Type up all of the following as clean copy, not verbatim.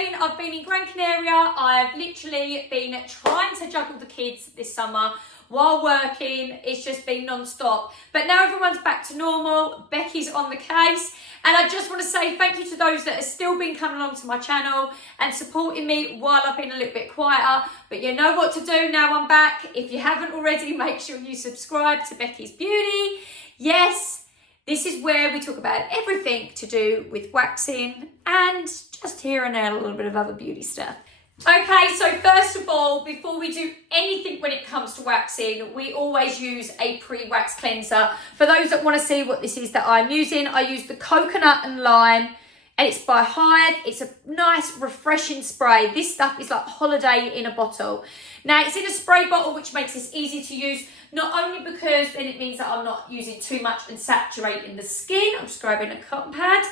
been? I've been in Gran Canaria. I've literally been trying to juggle the kids this summer while working. It's just been non-stop. But now everyone's back to normal. Becky's on the case. And I just want to say thank you to those that have still been coming along to my channel and supporting me while I've been a little bit quieter. But you know what to do now I'm back. If you haven't already, make sure you subscribe to Becky's Beauty. Yes, this is where we talk about everything to do with waxing and just here and there a little bit of other beauty stuff. Okay, so first of all, before we do anything when it comes to waxing, we always use a pre-wax cleanser. For those that want to see what this is that I'm using, I use the coconut and lime, and it's by Hive. It's a nice, refreshing spray. This stuff is like holiday in a bottle. Now, it's in a spray bottle, which makes this easy to use, not only because then it means that I'm not using too much and saturating the skin. I'm just grabbing a cotton pad.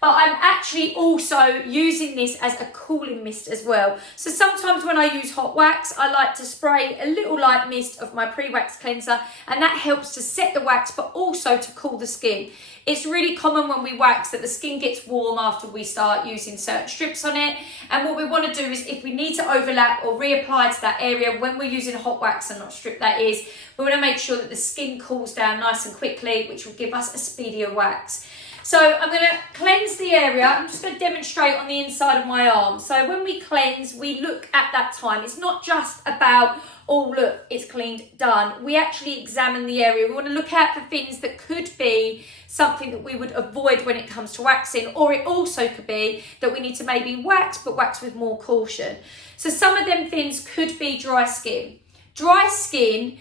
But I'm actually also using this as a cooling mist as well. So sometimes when I use hot wax, I like to spray a little light mist of my pre-wax cleanser, and that helps to set the wax, but also to cool the skin. It's really common when we wax that the skin gets warm after we start using certain strips on it. And what we want to do is, if we need to overlap or reapply to that area when we're using hot wax and not strip that is, we want to make sure that the skin cools down nice and quickly, which will give us a speedier wax. So I'm going to cleanse the area. I'm just going to demonstrate on the inside of my arm. So when we cleanse, we look at that time. It's not just about, oh, look, it's cleaned, done. We actually examine the area. We want to look out for things that could be something that we would avoid when it comes to waxing, or it also could be that we need to maybe wax, but wax with more caution. So some of them things could be dry skin. Dry skin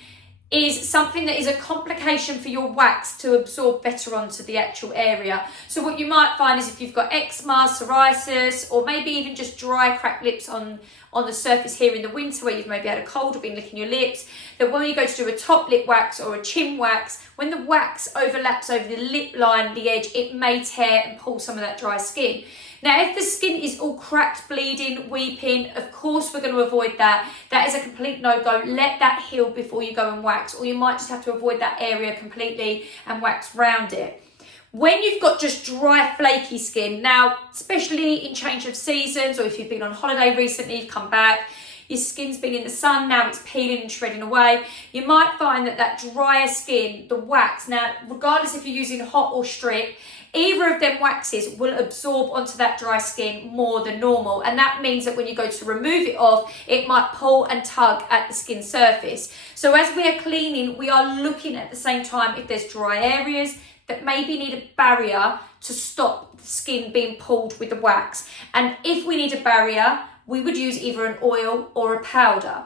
is something that is a complication for your wax to absorb better onto the actual area. So what you might find is if you've got eczema, psoriasis, or maybe even just dry cracked lips on the surface here in the winter where you've maybe had a cold or been licking your lips, that when you go to do a top lip wax or a chin wax, when the wax overlaps over the lip line, the edge, it may tear and pull some of that dry skin. Now, if the skin is all cracked, bleeding, weeping, of course we're going to avoid that. That is a complete no-go. Let that heal before you go and wax, or you might just have to avoid that area completely and wax round it. When you've got just dry, flaky skin, now, especially in change of seasons, or if you've been on holiday recently, you've come back, your skin's been in the sun, now it's peeling and shredding away, you might find that that drier skin, the wax, now, regardless if you're using hot or strip, either of them waxes will absorb onto that dry skin more than normal. And that means that when you go to remove it off, it might pull and tug at the skin surface. So as we are cleaning, we are looking at the same time if there's dry areas that maybe need a barrier to stop the skin being pulled with the wax. And if we need a barrier, we would use either an oil or a powder.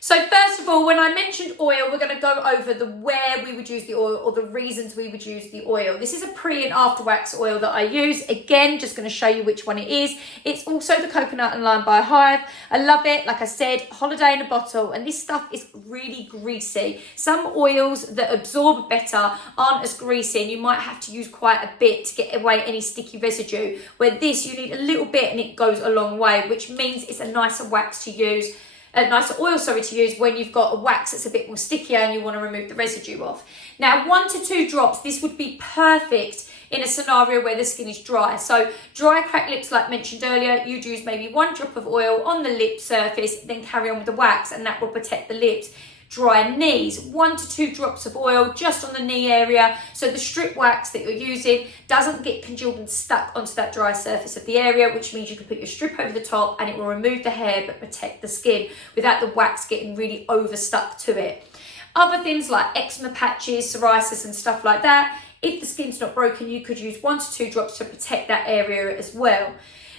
So first of all, when I mentioned oil, we're going to go over the where we would use the oil or the reasons we would use the oil. This is a pre and after wax oil that I use. Again, just going to show you which one it is. It's also the coconut and lime by Hive. I love it. Like I said, holiday in a bottle. And this stuff is really greasy. Some oils that absorb better aren't as greasy, and you might have to use quite a bit to get away any sticky residue. Where this, you need a little bit and it goes a long way, which means it's a nicer wax to use. A nicer oil, to use when you've got a wax that's a bit more stickier and you want to remove the residue off. Now, 1 to 2 drops, this would be perfect in a scenario where the skin is dry. So dry cracked lips, like mentioned earlier, you'd use maybe 1 drop of oil on the lip surface, then carry on with the wax, and that will protect the lips. Dry knees, 1 to 2 drops of oil just on the knee area, so the strip wax that you're using doesn't get congealed and stuck onto that dry surface of the area, which means you can put your strip over the top and it will remove the hair but protect the skin without the wax getting really overstuck to it. Other things like eczema patches, psoriasis and stuff like that, if the skin's not broken, you could use 1 to 2 drops to protect that area as well.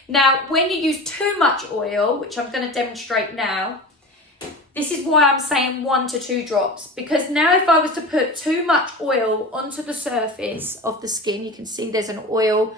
Now, when you use too much oil, which I'm going to demonstrate now, this is why I'm saying 1 to 2 drops, because now if I was to put too much oil onto the surface of the skin, you can see there's an oil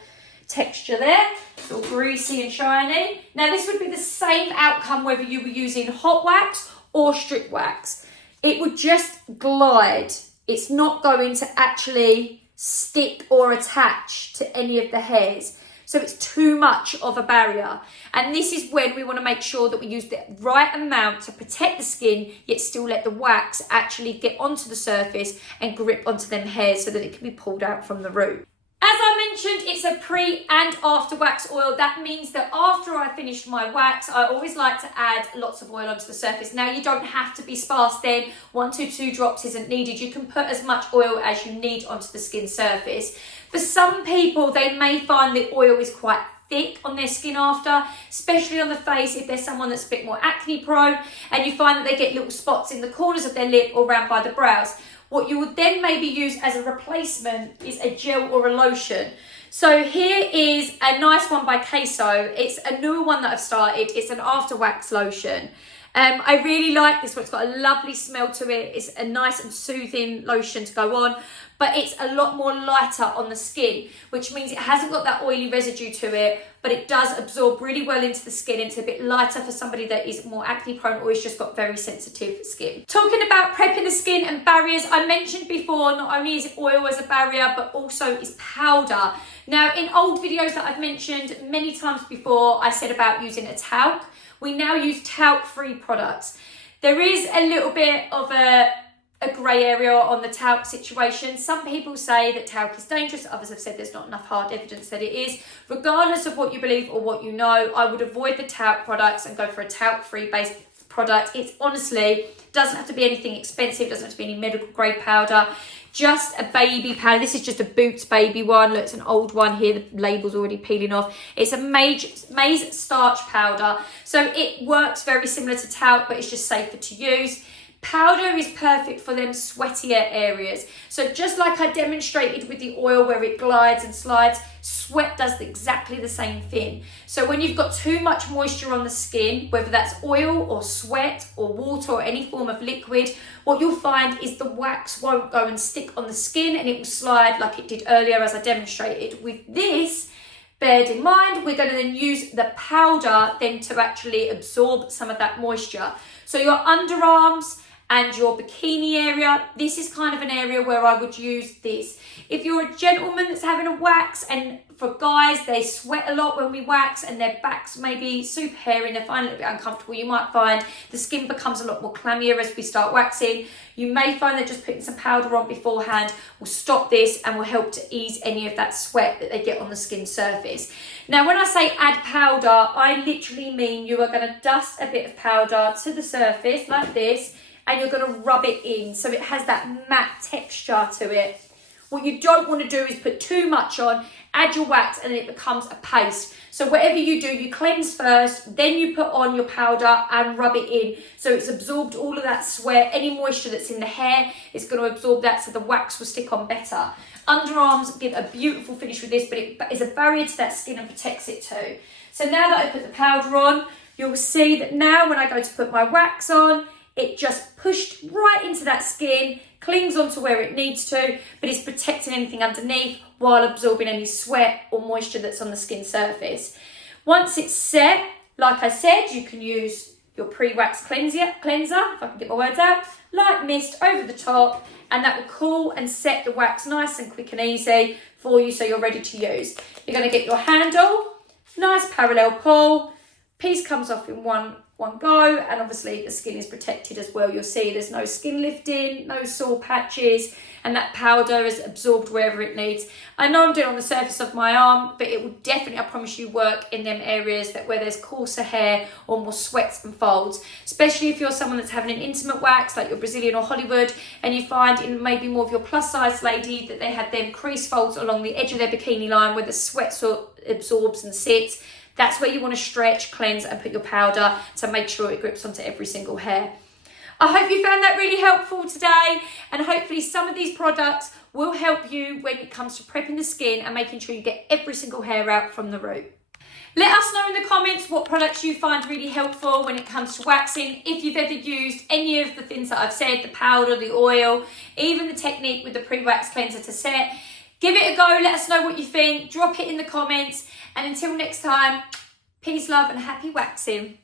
texture there. It's all greasy and shiny. Now this would be the same outcome whether you were using hot wax or strip wax. It would just glide. It's not going to actually stick or attach to any of the hairs. So it's too much of a barrier. And this is when we want to make sure that we use the right amount to protect the skin, yet still let the wax actually get onto the surface and grip onto them hairs so that it can be pulled out from the root. As I mentioned, it's a pre and after wax oil. That means that after I finished my wax, I always like to add lots of oil onto the surface. Now, you don't have to be sparse then. 1 to 2 drops isn't needed. You can put as much oil as you need onto the skin surface. For some people, they may find the oil is quite thick on their skin after, especially on the face if there's someone that's a bit more acne prone and you find that they get little spots in the corners of their lip or around by the brows. What you would then maybe use as a replacement is a gel or a lotion. So here is a nice one by Queso. It's a newer one that I've started. It's an after wax lotion. I really like this one. It's got a lovely smell to it. It's a nice and soothing lotion to go on, but it's a lot more lighter on the skin, which means it hasn't got that oily residue to it, but it does absorb really well into the skin. It's a bit lighter for somebody that is more acne prone or has just got very sensitive skin. Talking about prepping the skin and barriers, I mentioned before, not only is oil as a barrier, but also is powder. Now, in old videos that I've mentioned many times before, I said about using a talc. We now use talc-free products. There is a little bit of a grey area on the talc situation. Some people say that talc is dangerous. Others have said there's not enough hard evidence that it is. Regardless of what you believe or what you know, I would avoid the talc products and go for a talc-free based product. It's honestly, doesn't have to be anything expensive, doesn't have to be any medical grade powder. Just a baby powder. This is just a Boots baby one. Look, it's an old one here. The label's already peeling off. It's a maize starch powder. So it works very similar to talc, but it's just safer to use. Powder is perfect for them sweatier areas. So just like I demonstrated with the oil where it glides and slides, sweat does exactly the same thing. So when you've got too much moisture on the skin, whether that's oil or sweat or water or any form of liquid, what you'll find is the wax won't go and stick on the skin and it will slide like it did earlier as I demonstrated. With this, bear in mind, we're going to then use the powder then to actually absorb some of that moisture. So your underarms and your bikini area, this is kind of an area where I would use this. If you're a gentleman that's having a wax, and for guys, they sweat a lot when we wax and their backs may be super hairy and they find it a little bit uncomfortable, you might find the skin becomes a lot more clammier as we start waxing. You may find that just putting some powder on beforehand will stop this and will help to ease any of that sweat that they get on the skin surface. Now, when I say add powder, I literally mean you are going to dust a bit of powder to the surface like this, and you're going to rub it in so it has that matte texture to it. What you don't want to do is put too much on, add your wax, and it becomes a paste. So whatever you do, you cleanse first, then you put on your powder and rub it in. So it's absorbed all of that sweat, any moisture that's in the hair, it's going to absorb that so the wax will stick on better. Underarms give a beautiful finish with this, but it is a barrier to that skin and protects it too. So now that I put the powder on, you'll see that now when I go to put my wax on, it just pushed right into that skin, clings onto where it needs to, but it's protecting anything underneath while absorbing any sweat or moisture that's on the skin surface. Once it's set, like I said, you can use your pre-wax cleanser, if I can get my words out, light mist over the top, and that will cool and set the wax nice and quick and easy for you so you're ready to use. You're going to get your handle, nice parallel pull, piece comes off in one go, and obviously the skin is protected as well. You'll see there's no skin lifting, no sore patches, and that powder is absorbed wherever it needs. I know I'm doing it on the surface of my arm, but it will definitely, I promise you, work in them areas that where there's coarser hair or more sweats and folds, especially if you're someone that's having an intimate wax like your Brazilian or Hollywood, and you find in maybe more of your plus size lady that they have them crease folds along the edge of their bikini line where the sweat sort of absorbs and sits. That's where you want to stretch, cleanse, and put your powder to make sure it grips onto every single hair. I hope you found that really helpful today, and hopefully some of these products will help you when it comes to prepping the skin and making sure you get every single hair out from the root. Let us know in the comments what products you find really helpful when it comes to waxing. If you've ever used any of the things that I've said, the powder, the oil, even the technique with the pre-wax cleanser to set, give it a go. Let us know what you think. Drop it in the comments. And until next time, peace, love, and happy waxing.